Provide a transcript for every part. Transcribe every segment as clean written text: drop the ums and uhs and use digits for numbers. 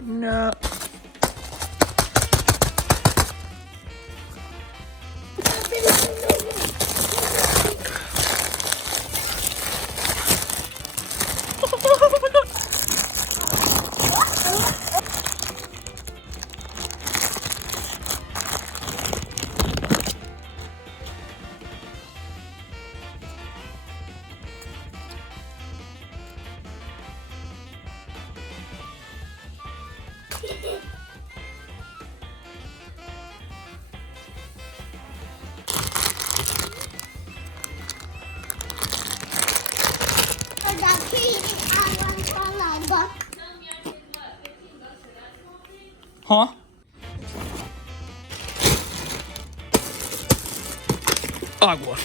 No. Huh? Agua.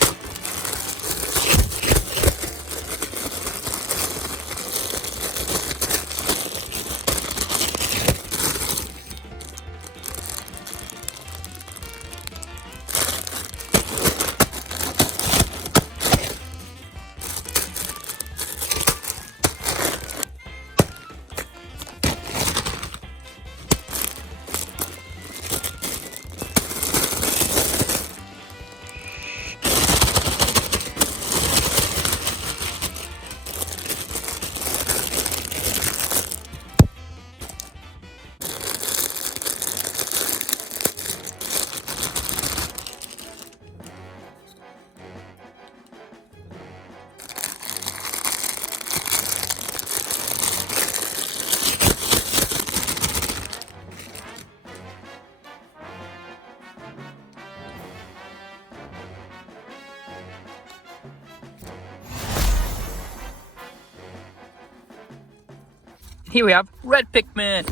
Here we have red Pikmin.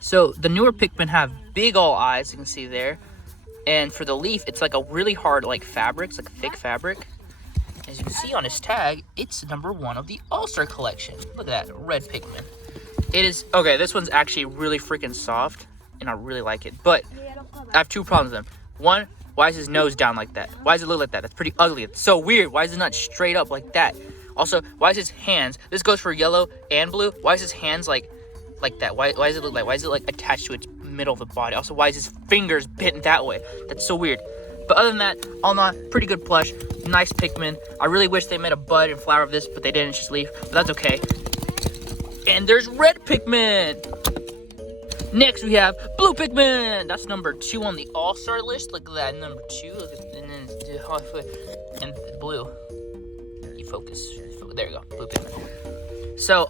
So the newer Pikmin have big ol' eyes, you can see there. And for the leaf, it's like a really hard like fabric, it's like a thick fabric. As you can see on his tag, it's #1 of the All-Star collection. Look at that, red Pikmin. It is, okay, this one's actually really freaking soft, and I really like it. But I have two problems with him. One, why is his nose down like that? Why does it look like that? That's pretty ugly. It's so weird. Why is it not straight up like that? Also, why is his hands, this goes for yellow and blue, why is his hands like that? Why does it look like, why is it like attached to its middle of the body? Also, why is his fingers bent that way? That's so weird. But other than that, all in all, pretty good plush. Nice Pikmin. I really wish they made a bud and flower of this, but they didn't, just leave. But that's okay. And there's red Pikmin. Next, we have blue Pikmin. That's #2 on the All-Star list. Look at that, #2. Look at, and blue. Focus. There you go, blue Pikmin. So,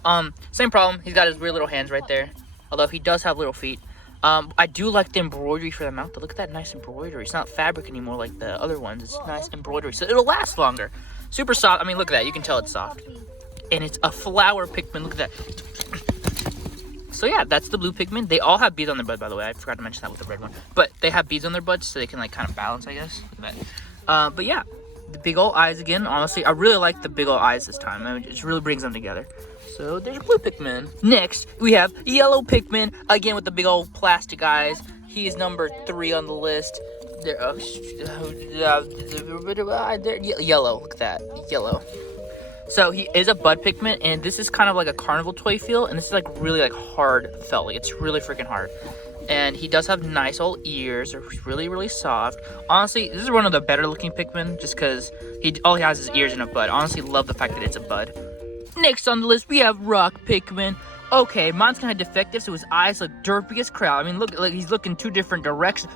same problem. He's got his weird little hands right there. Although he does have little feet. I do like the embroidery for the mouth. Look at that nice embroidery. It's not fabric anymore like the other ones. It's nice embroidery, so it'll last longer. Super soft. I mean, look at that. You can tell it's soft. And it's a flower Pikmin. Look at that. So yeah, that's the blue Pikmin. They all have beads on their bud, by the way. I forgot to mention that with the red one. But they have beads on their buds, so they can like kind of balance, I guess. Look at that. But yeah. The big old eyes again. Honestly, I really like the big old eyes this time. I mean, it just really brings them together. So there's blue Pikmin. Next, we have yellow Pikmin. Again with the big old plastic eyes. He is #3 on the list. There, yellow. Look at that. Yellow. So he is a bud Pikmin, and this is kind of like a carnival toy feel. And this is like really like hard felt. Like it's really freaking hard. And he does have nice old ears. They're really, really soft. Honestly, this is one of the better looking Pikmin just because all he has is ears and a bud. Honestly, love the fact that it's a bud. Next on the list, we have rock Pikmin. Okay, mine's kind of defective, so his eyes look derpy as crap. I mean, look, like he's looking 2 different directions.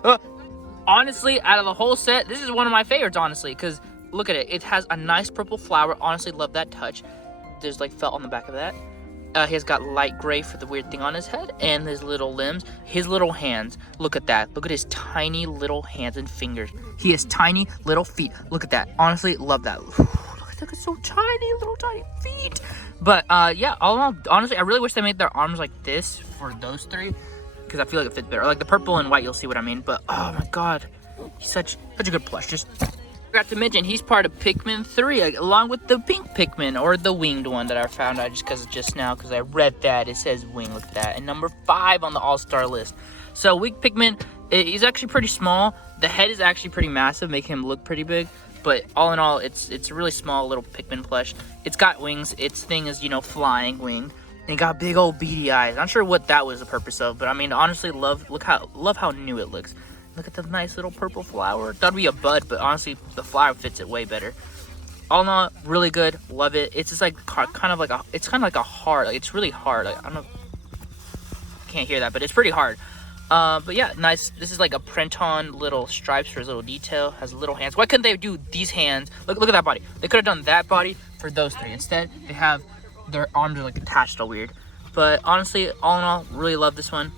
Honestly, out of the whole set, this is one of my favorites, honestly, because look at it. It has a nice purple flower. Honestly, love that touch. There's like felt on the back of that. He's got light gray for the weird thing on his head and his little limbs. His little hands. Look at that. Look at his tiny little hands and fingers. He has tiny little feet. Look at that. Honestly, love that. Look at so tiny, little tiny feet. But yeah, all in all, honestly, I really wish they made their arms like this for those 3. Because I feel like it fits better. Like the purple and white, you'll see what I mean. But oh my god. He's such a good plush. Just forgot to mention he's part of Pikmin 3 along with the pink Pikmin, or the winged one that I found out just now because I read that it says wing. Look at that. And #5 on the All-Star list. So weak Pikmin, He's actually pretty small. The head is actually pretty massive, making him look pretty big. But all in all, it's a really small little Pikmin plush. It's got wings. Its thing is, you know, flying wing. And it got big old beady eyes. Not sure what that was the purpose of, but I mean, honestly, love how new it looks. Look at the nice little purple flower. That'd be a bud, but honestly, the flower fits it way better. All in all, really good. Love it. It's just like kind of like a hard. Like, it's really hard. Like, I don't know. Can't hear that, but it's pretty hard. But yeah, nice. This is like a print on little stripes for his little detail. Has little hands. Why couldn't they do these hands? Look at that body. They could have done that body for those three. Instead, they have their arms are like attached all weird. But honestly, all in all, really love this one.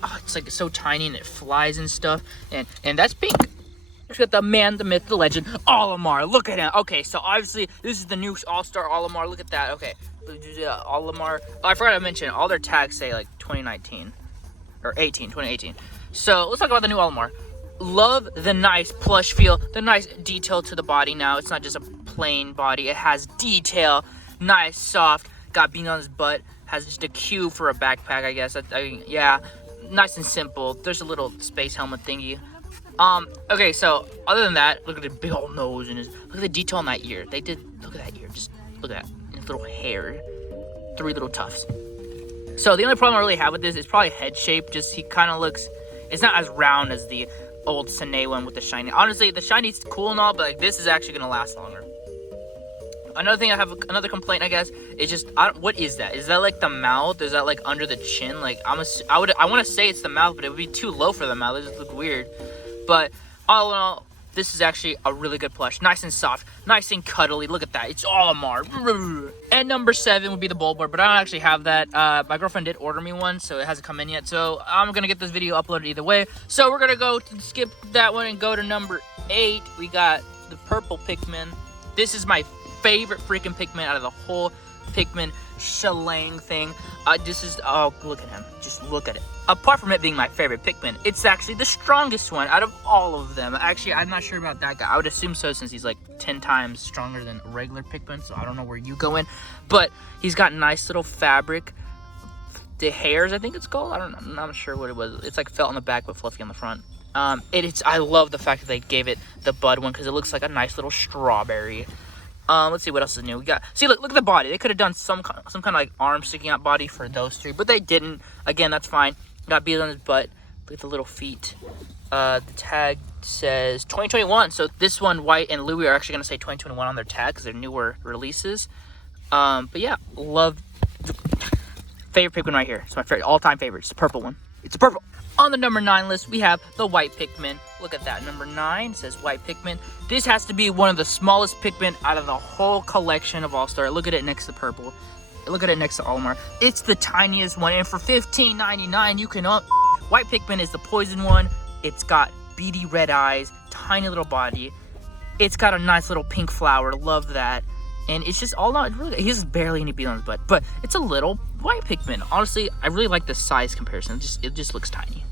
Oh, it's like so tiny and it flies and stuff. And that's pink. Look at the man, the myth, the legend, Olimar. Look at him. Okay, so obviously this is the new All-Star Olimar. Look at that. Okay, Olimar. Oh, I forgot to mention, all their tags say like 2019 or 2018. So let's talk about the new Olimar. Love the nice plush feel, the nice detail to the body now. It's not just a plain body. It has detail, nice, soft. Got beans on his butt. Has just a cube for a backpack, I guess. Yeah, nice and simple. There's a little space helmet thingy. Okay, so other than that, look at the big old nose and look at the detail on that ear. Look at that ear. Just look at that. And his little hair. 3 little tufts. So the only problem I really have with this is probably head shape. Just he kind of looks, it's not as round as the old Sine one with the shiny. Honestly, the shiny's cool and all, but like this is actually gonna last longer. Another thing I have, another complaint, I guess, is just, what is that? Is that like the mouth? Is that like under the chin? Like I want to say it's the mouth, but it would be too low for the mouth. It just look weird. But all in all, this is actually a really good plush. Nice and soft, nice and cuddly. Look at that. It's Olimar. And number 7 would be the Bulbasaur, but I don't actually have that. My girlfriend did order me one, so it hasn't come in yet. So I'm going to get this video uploaded either way. So we're going to go skip that one and go to number 8. We got the Purple Pikmin. This is my favorite freaking Pikmin out of the whole Pikmin shelang thing. This is, oh, look at him. Just look at it. Apart from it being my favorite Pikmin, it's actually the strongest one out of all of them. Actually, I'm not sure about that guy. I would assume so since he's like 10 times stronger than a regular Pikmin, so I don't know where you go in. But he's got nice little fabric. The hairs, I think it's called. I'm not sure what it was. It's like felt on the back but fluffy on the front. I love the fact that they gave it the bud one because it looks like a nice little strawberry. Let's see what else is new. We got, see, look at the body. They could have done some kind of like arm sticking out body for those 3, but they didn't. Again, that's fine. Got beads on his butt. Look at the little feet. The tag says 2021. So this one, White and Louie, are actually going to say 2021 on their tag because they're newer releases. But yeah, love the favorite Pikmin right here. It's my favorite, all-time favorite. It's the purple one. It's a purple. On the number 9 list, we have the White Pikmin. Look at that. Number 9 says White Pikmin. This has to be one of the smallest Pikmin out of the whole collection of All-Star. Look at it next to Purple. Look at it next to Olimar. It's the tiniest one, and for $15.99, you can... White Pikmin is the poison one. It's got beady red eyes, tiny little body. It's got a nice little pink flower. Love that. And it's just all out. Really, he has barely any bead on his butt, but it's a little White Pikmin. Honestly, I really like the size comparison. It just looks tiny.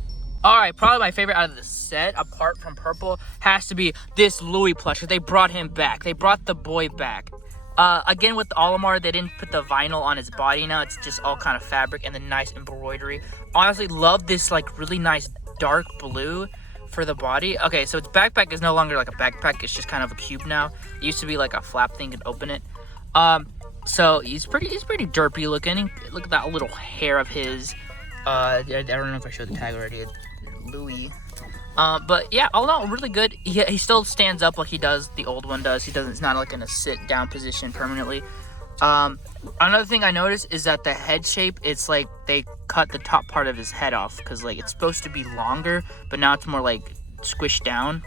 All right, probably my favorite out of the set, apart from Purple, has to be this Louie plush. They brought him back. They brought the boy back. Again, with the Olimar, they didn't put the vinyl on his body now. It's just all kind of fabric and the nice embroidery. Honestly, love this like really nice dark blue for the body. Okay, so its backpack is no longer like a backpack. It's just kind of a cube now. It used to be like a flap thing and open it. So he's pretty derpy looking. Look at that little hair of his. I don't know if I showed the tag already. Louie. But yeah, all in all, really good. He still stands up like he does, the old one does. It's not like in a sit down position permanently. Another thing I noticed is that the head shape, it's like they cut the top part of his head off because like it's supposed to be longer, but now it's more like squished down.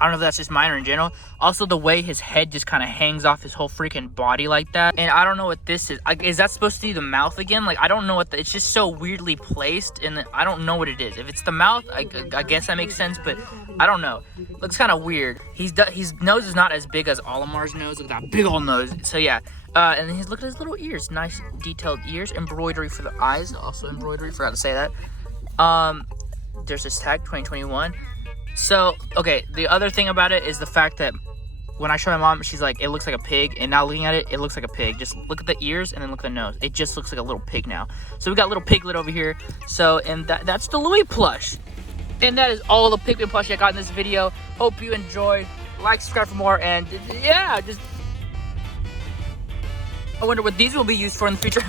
I don't know if that's just mine or in general. Also, the way his head just kind of hangs off his whole freaking body like that. And I don't know what this is. Is that supposed to be the mouth again? Like, I don't know what it's just so weirdly placed. And I don't know what it is. If it's the mouth, I guess that makes sense. But I don't know. Looks kind of weird. His nose is not as big as Olimar's nose. Look at that big old nose. So, yeah. And then look at his little ears. Nice detailed ears. Embroidery for the eyes. Also embroidery. Forgot to say that. There's this tag, 2021. So, okay, the other thing about it is the fact that when I show my mom, she's like, it looks like a pig. And now looking at it, it looks like a pig. Just look at the ears and then look at the nose. It just looks like a little pig now. So we got little piglet over here. So, and that's the Louie plush. And that is all the Pikmin plushie I got in this video. Hope you enjoyed. Like, subscribe for more, and yeah, just... I wonder what these will be used for in the future.